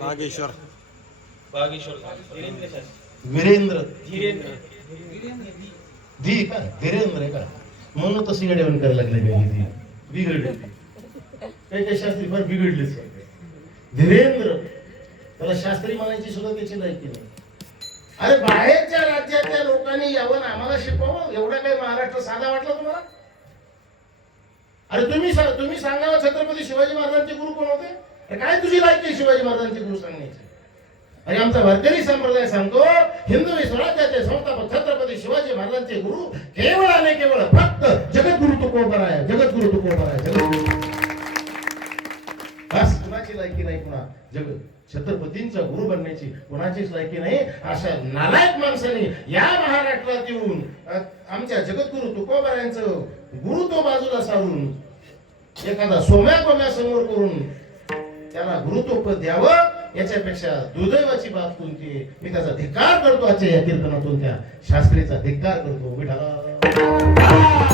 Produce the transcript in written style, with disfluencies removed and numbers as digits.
बागेश्वर वीरेंद्र धी का धीरेंद्र आहे का म्हणून तशी गडेवन करायला लागले बिघडले काही शास्त्री फार बिघडलेच धीरेंद्र त्याला शास्त्री म्हणायची सुद्धा त्याची लायकी नाही. अरे बाहेरच्या राज्यातल्या लोकांनी यावं आम्हाला शिकवावं एवढा काही महाराष्ट्र साधा वाटला तुम्हाला? अरे तुम्ही सांगावं छत्रपती शिवाजी महाराजांचे गुरु कोण होते? अरे काय तुझी लायकी शिवाजी महाराजांचे गुरु सांगण्याची? अरे आमचा भारतीय संप्रदाय सांगतो हिंदवी स्वराज्याचे संस्थापक छत्रपती शिवाजी महाराजांचे गुरु केवळ आणि केवळ फक्त जगद्गुरु तुकोबर आहे. जगद्गुरु तुकोबर आहे. जगद्गुरु बस कुणाची लायकी नाही. पुन्हा जगत छत्रपतींचा गुरु बनण्याची कुणाचीच लायकी नाही. अशा नालायक माणसाने या महाराष्ट्रात येऊन आमच्या जगद्गुरु तुकोबारायांचं गुरुत्व बाजूला सारून एखादा सोम्या गोम्या समोर करून त्याला गुरुत्व पद द्यावं याच्यापेक्षा दुर्दैवाची बाब कोणती? मी त्याचा धिक्कार करतो. आजच्या या कीर्तनातून त्या शास्त्रीचा धिक्कार करतो. विठ्ठला